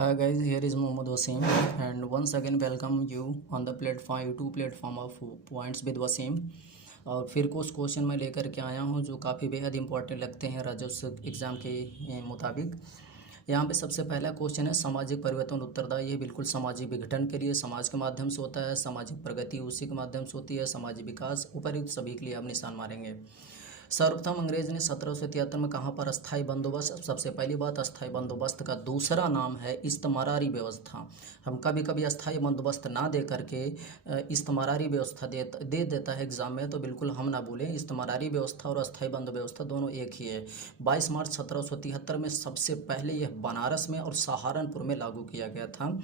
Hi guys, here is Mohammad Wasim and once again welcome you on the platform YouTube platform of Points with Wasim। और फिर कुछ question मैं लेकर के आया हूँ जो काफ़ी बेहद इंपॉर्टेंट लगते हैं राजस्व एग्ज़ाम के मुताबिक। यहाँ पे सबसे पहला क्वेश्चन है सामाजिक परिवर्तन उत्तरदायी है। बिल्कुल सामाजिक विघटन के लिए समाज के माध्यम से होता है, सामाजिक प्रगति उसी के माध्यम से होती है, सामाजिक विकास उपर्युक्त सभी के लिए आप निशान मारेंगे। सर्वप्रथम अंग्रेज ने 1773 में कहाँ पर अस्थायी बंदोबस्त। सबसे पहली बात, अस्थायी बंदोबस्त का दूसरा नाम है इस्तमारारी व्यवस्था। हम कभी कभी अस्थायी बंदोबस्त ना दे करके इस्तमारारी व्यवस्था दे देता है एग्जाम में, तो बिल्कुल हम ना भूलें इस्तमारारी व्यवस्था और अस्थायी बंदोबस्त व्यवस्था दोनों एक ही है। 22 मार्च 1773 में सबसे पहले यह बनारस में और सहारनपुर में लागू किया गया था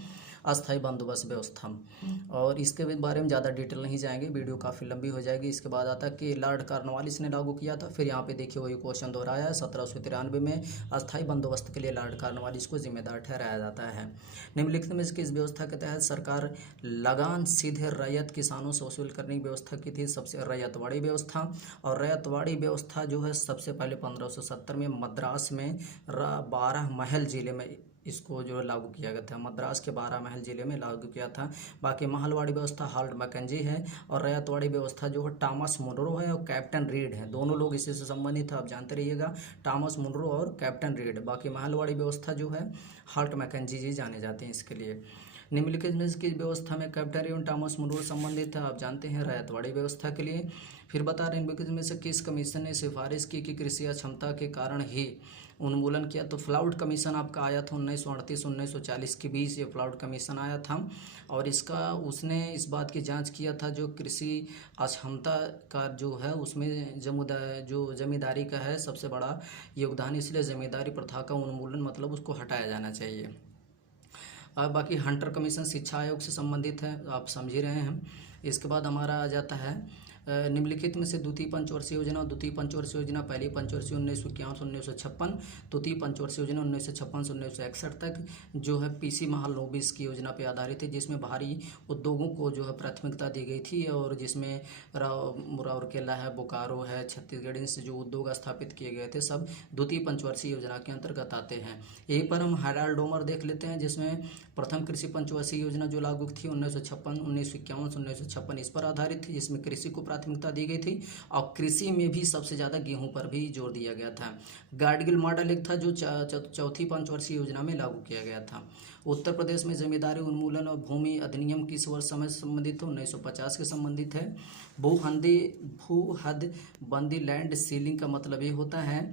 अस्थायी बंदोबस्त व्यवस्था। और इसके बारे में ज़्यादा डिटेल नहीं जाएंगे, वीडियो काफ़ी लंबी हो जाएगी। इसके बाद आता कि लॉर्ड कॉर्नवालिस ने लागू किया था। फिर यहाँ पे देखिए वही क्वेश्चन दोहराया है। 1793 में अस्थायी बंदोबस्त के लिए लॉर्ड कॉर्नवालिस को जिम्मेदार ठहराया जाता है। निम्नलिखित में से किस व्यवस्था के तहत सरकार लगान सीधे रैयत किसानों से वसूल करने की व्यवस्था की थी? सबसे रैयतवाड़ी व्यवस्था। और रैयतवाड़ी व्यवस्था जो है सबसे पहले 1570 में मद्रास में 12 महल जिले में इसको जो लागू किया गया था। मद्रास के 12 महल जिले में लागू किया था। बाकी महलवाड़ी व्यवस्था हाल्ट मैकेंजी है और रैयतवाड़ी व्यवस्था जो है टॉमस मुनरो है और कैप्टन रीड है। दोनों लोग इसी से संबंधित है, आप जानते रहिएगा, टॉमस मुनरो और कैप्टन रीड। बाकी महलवाड़ी व्यवस्था जो है हाल्ट मैकेंजी जी जाने जाते हैं इसके लिए। निम्नलिखित में की व्यवस्था में कैप्टन रीड और टॉमस मुनरो संबंधित है, आप जानते हैं रैयतवाड़ी व्यवस्था के लिए। फिर बता रहे हैं में से किस कमीशन ने सिफारिश की कि कृषि अक्षमता के कारण ही उन्मूलन किया? तो फ्लाउड कमीशन आपका आया था 1938-1940 के बीच ये फ्लाउड कमीशन आया था। और इसका उसने इस बात की जांच किया था जो कृषि अक्षमता का जो है उसमें जो जमींदारी का है सबसे बड़ा योगदान, इसलिए जमींदारी प्रथा का उन्मूलन मतलब उसको हटाया जाना चाहिए। अब बाकी हंटर कमीशन शिक्षा आयोग से संबंधित है, आप समझ ही रहे हैं। इसके बाद हमारा आ जाता है निम्नलिखित में से द्वितीय पंचवर्षीय योजना। द्वितीय पंचवर्षीय योजना पहली पंचवर्षीय 1951-1956, द्वितीय पंचवर्षीय योजना 1956 से 1961 तक जो है पीसी महालनोबिस की योजना पर आधारित है, जिसमें भारी उद्योगों को जो है प्राथमिकता दी गई थी और जिसमें राउरकेला है, बोकारो है, छत्तीसगढ़ से जो उद्योग स्थापित किए गए थे सब द्वितीय पंचवर्षीय योजना के अंतर्गत आते हैं। यहीं पर हम हेराल्ड डोमर देख लेते हैं, जिसमें प्रथम कृषि पंचवर्षीय योजना जो लागू थी 1956, 1951 से 1956 इस पर आधारित थी, जिसमें कृषि को प्राथमिकता दी गई थी और कृषि में भी सबसे ज़्यादा गेहूं पर भी जोर दिया गया था। गाडगिल मॉडल एक था जो चौथी पंचवर्षीय योजना में लागू किया गया था। उत्तर प्रदेश में जमींदारी उन्मूलन और भूमि अधिनियम किस वर्ष समय से संबंधित है? 1950 के संबंधित है। भू हद बंदी लैंड सीलिंग का मतलब ये होता है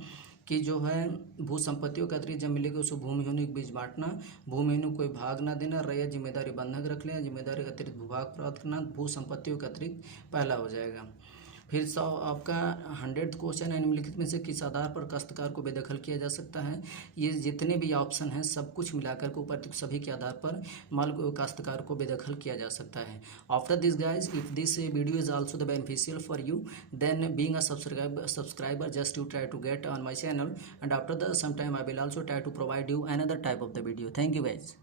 कि जो है भू संपत्तियों के अतिरिक्त जब मिलेगी उसको भूमिहीनों के बीच बांटना, भूमिहीनों को भाग ना देना, रैयत जिम्मेदारी बंधक रख लेना, जिम्मेदारी अतिरिक्त भूभाग प्राप्त करना, भू संपत्तियों के अतिरिक्त पहला हो जाएगा। फिर आपका 100th क्वेश्चन है निम्नलिखित में से किस आधार पर काश्तकार को बेदखल किया जा सकता है? ये जितने भी ऑप्शन हैं सब कुछ मिलाकर के ऊपर सभी के आधार पर माल को काश्तकार को बेदखल किया जा सकता है। After this guys, if this video is also the beneficial for you, then being a subscriber just you try to get on my channel, and after the some time I will also try to provide you another type of the video. Thank you guys.